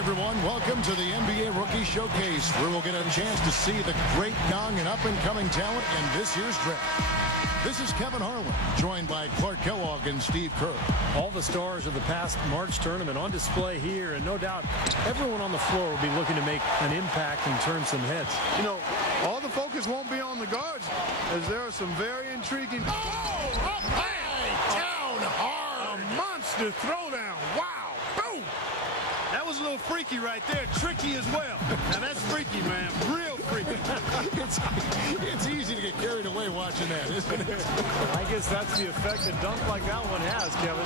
everyone. Welcome to the NBA Rookie Showcase, where we'll get a chance to see the great young and up-and-coming talent in this year's draft. This is Kevin Harlan, joined by Clark Kellogg and Steve Kerr. All the stars of the past March tournament on display here, and no doubt everyone on the floor will be looking to make an impact and turn some heads. You know, all the focus won't be on the guards, as there are some very intriguing... Oh, up high, down hard. A monster throwdown. Wow. Boom. That was a little freaky right there. Tricky as well. Now, that's freaky, man. Real freaky. It's easy to get carried away watching that, isn't it? I guess that's the effect a dunk like that one has, Kevin.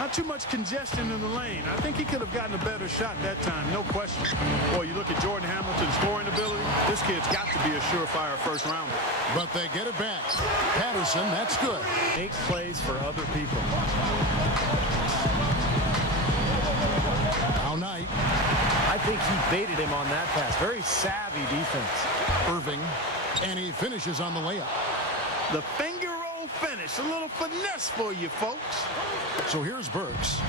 Not too much congestion in the lane. I think he could have gotten a better shot that time, no question. Boy, you look at Jordan Hamilton's scoring ability. This kid's got to be a surefire first rounder. But they get it back. Patterson, that's good. Make plays for other people. Now Knight. I think he baited him on that pass. Very savvy defense. Irving, and he finishes on the layup. The finger roll finish. A little finesse for you, folks. So here's Burks.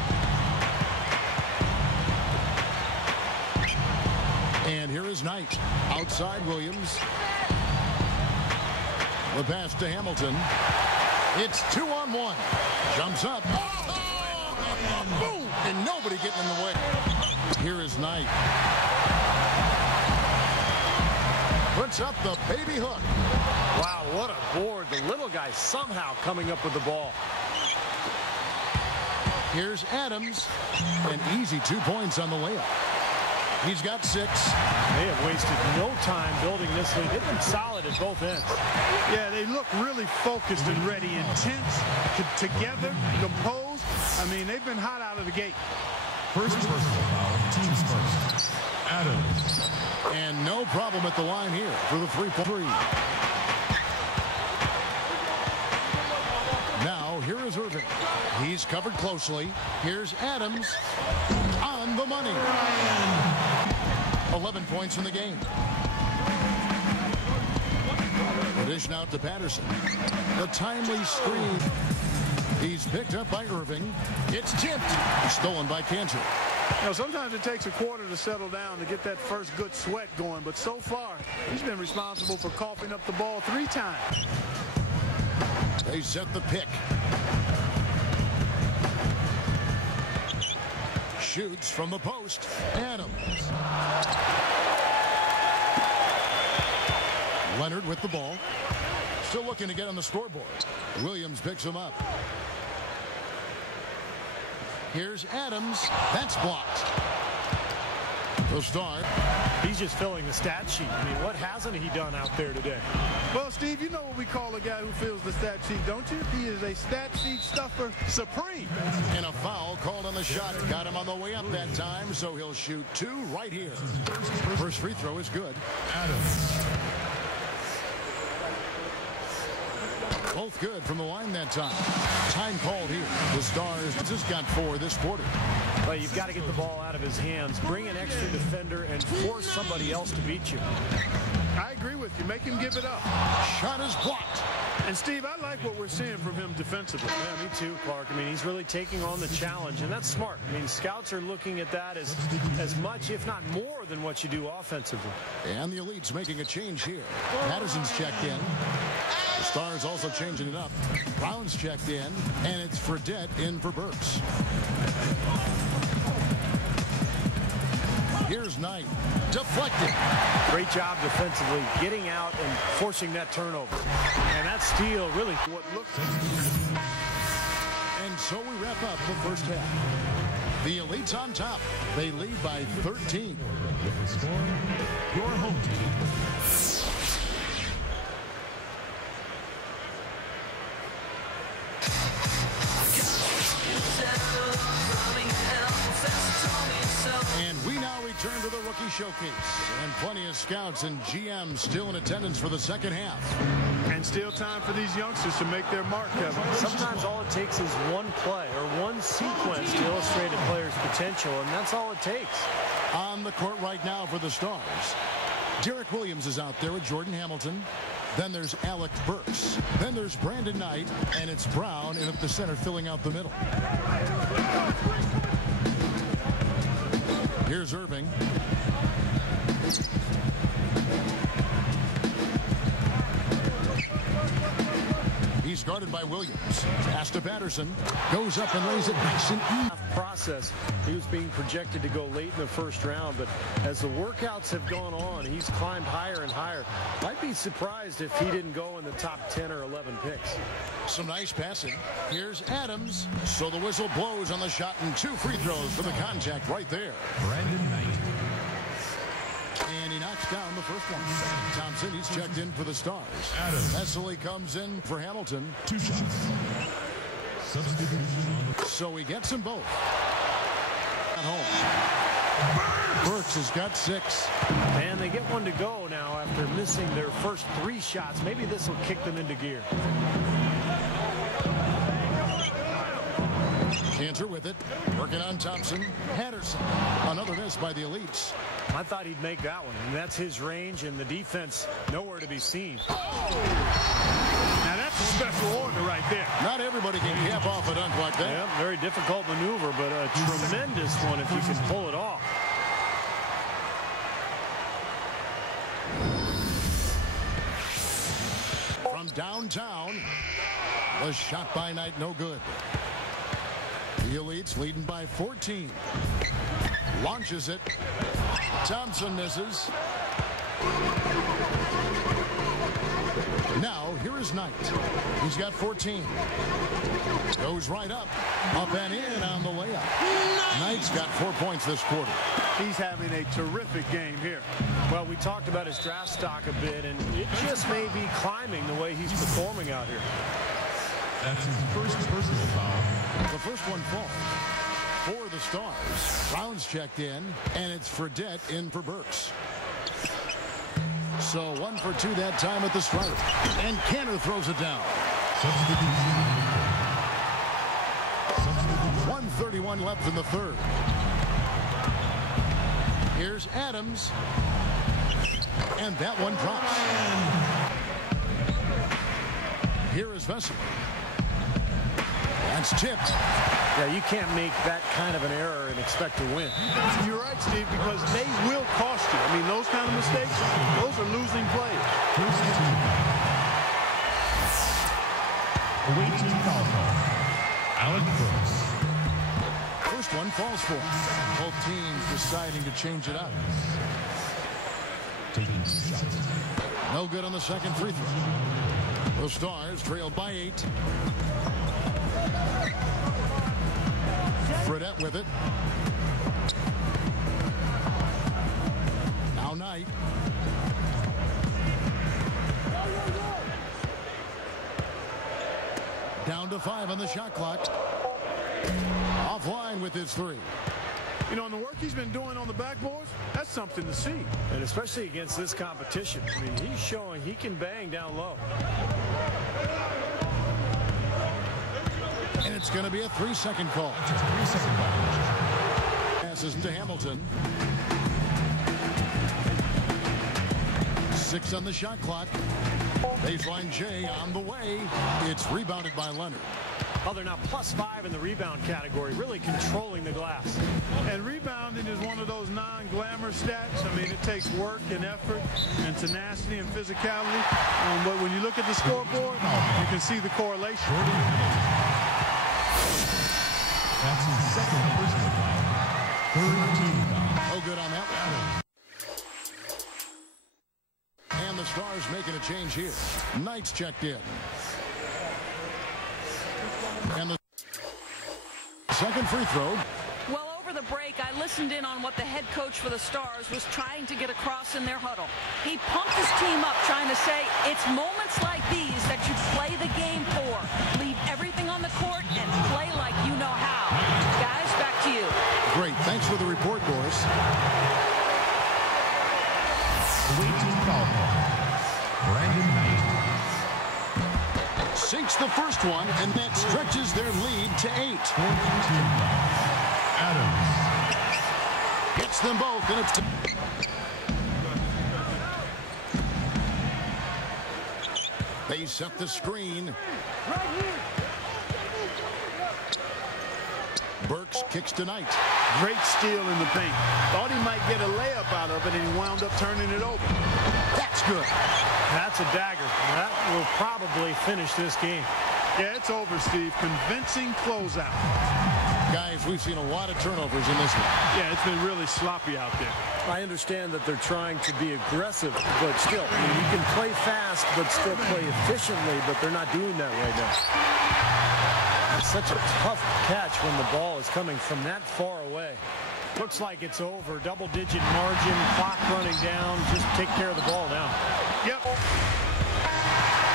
And here is Knight. Outside Williams. The pass to Hamilton. It's 2-on-1. Jumps up. Oh, and boom! And nobody getting in the way. Here is Knight. Puts up the baby hook. Wow, what a board. The little guy somehow coming up with the ball. Here's Adams. An easy 2 points on the layup. He's got 6. They have wasted no time building this lead. They've been solid at both ends. Yeah, they look really focused and ready, intense, together, composed. I mean, they've been hot out of the gate. First personal foul, team's first. Adams. And no problem at the line here for the 3-point. Now, here is Irving. He's covered closely. Here's Adams on the money. 11 points in the game. Dish out to Patterson. The timely screen. He's picked up by Irving. It's tipped. Stolen by Cantor. You know, sometimes it takes a quarter to settle down to get that first good sweat going, but so far, he's been responsible for coughing up the ball 3 times. They set the pick. Shoots from the post. Adams. Leonard with the ball. Still looking to get on the scoreboard. Williams picks him up. Here's Adams. That's blocked. The start. He's just filling the stat sheet. I mean, what hasn't he done out there today? Well, Steve, you know what we call a guy who fills the stat sheet, don't you? He is a stat sheet stuffer supreme. And a foul called on the shot. Got him on the way up that time, so he'll shoot 2 right here. First free throw is good. Adams. Both good from the line that time. Time called here. The Stars just got 4 this quarter. Well, you've got to get the ball out of his hands, bring an extra defender, and force somebody else to beat you. I agree with you. Make him give it up. Shot is blocked. And, Steve, I like what we're seeing from him defensively. Yeah, me too, Clark. I mean, he's really taking on the challenge, and that's smart. I mean, scouts are looking at that as much, if not more, than what you do offensively. And the Elite's making a change here. Patterson's checked in. The Stars also changing it up. Brown's checked in, and it's Fredette in for Burks. Here's Knight. Deflected. Great job defensively, getting out and forcing that turnover. And that steal really what looks. And so we wrap up the first half. The Elite's on top. They lead by 13. With the score, your home team. And we now return to the Rookie Showcase. And plenty of scouts and GMs still in attendance for the second half. And still time for these youngsters to make their mark, Kevin. Sometimes all it takes is one play or one sequence to illustrate a player's potential, and that's all it takes. On the court right now for the Stars, Derek Williams is out there with Jordan Hamilton. Then there's Alec Burks. Then there's Brandon Knight. And it's Brown in at the center filling out the middle. Here's Irving. He's guarded by Williams. Pass to Patterson. Goes up and lays it nice and easy. Process. He was being projected to go late in the first round, but as the workouts have gone on, he's climbed higher and higher. Might be surprised if he didn't go in the top 10 or 11 picks. Some nice passing. Here's Adams. So the whistle blows on the shot, and 2 free throws for the contact right there. Brandon Knight. And he knocks down the first one. Thompson, he's checked in for the Stars. Adams. Vesely comes in for Hamilton. 2 shots. Substitution on the... So he gets them both. At home. Burks has got 6. And they get one to go now after missing their first 3 shots. Maybe this will kick them into gear. Cantor with it. Working on Thompson. Patterson. Another miss by the Elites. I thought he'd make that one. And that's his range, and the defense nowhere to be seen. Now that's a special order right there. Not everybody can cap off a dunk like that. Yeah, very difficult maneuver, but a tremendous one if you can pull it off. From downtown, the shot by Knight no good. The Elites leading by 14. Launches it. Thompson misses. Now, here is Knight. He's got 14. Goes right up. Up and in on the layup. Knight's got 4 points this quarter. He's having a terrific game here. Well, we talked about his draft stock a bit, and it just may be climbing the way he's performing out here. That's his first personal foul. The first one falls for the Stars. Brown's checked in, and it's Fredette in for Burks. So 1 for 2 that time at the stripe. And Cantor throws it down. 1:31 left in the third. Here's Adams. And that one drops. Here is Vesely. That's tipped. Yeah, you can't make that kind of an error and expect to win. You're right, Steve, because they will cost you. I mean, those kind of mistakes, those are losing plays. Away team foul call. Alec Brooks. First one falls for him. Both teams deciding to change it up. Taking 2 shots. No good on the second free throw. The Stars trail by 8. Fredette with it. Now Knight. Down to 5 on the shot clock. Offline with his 3. You know, and the work he's been doing on the backboards, that's something to see. And especially against this competition. I mean, he's showing he can bang down low. And it's going to be a 3-second call. 3-second violation. Passes to Hamilton. 6 on the shot clock. Baseline J on the way. It's rebounded by Leonard. Oh, they're now +5 in the rebound category, really controlling the glass. And rebounding is one of those non-glamour stats. I mean, it takes work and effort and tenacity and physicality. But when you look at the scoreboard, you can see the correlation. That's his second personal foul. Third team foul. No good on that one. And the Stars making a change here. Knight's checked in. And the second free throw. Well, over the break, I listened in on what the head coach for the Stars was trying to get across in their huddle. He pumped his team up, trying to say, it's moments like these that you play the game for. Leave everything on the court and play like you know how. Guys, back to you. Great. Thanks for the report, Boris. Away team foul call. Brandon Knight. Sinks the first one, and that stretches their lead to 8. Fourth team foul. Adams. Hits them both, and it's... They set the screen. Burks kicks tonight. Great steal in the paint. Thought he might get a layup out of it, and he wound up turning it over. That's good. That's a dagger. That will probably finish this game. Yeah, it's over, Steve. Convincing closeout. Guys, we've seen a lot of turnovers in this one. Yeah, it's been really sloppy out there. I understand that they're trying to be aggressive, but still, I mean, you can play fast but still play efficiently, but they're not doing that right now. It's such a tough catch when the ball is coming from that far away. Looks like it's over. Double-digit margin, clock running down. Just take care of the ball now. Yep.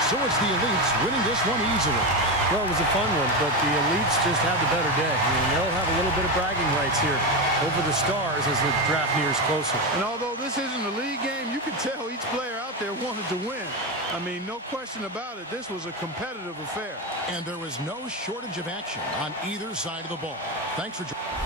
So it's the Elites winning this one easily. Well, it was a fun one, but the Elites just had the better day. I mean, they'll have a little bit of bragging rights here over the Stars as the draft nears closer. And although this isn't a league game, you can tell each player out there wanted to win. I mean, no question about it. This was a competitive affair. And there was no shortage of action on either side of the ball. Thanks for joining.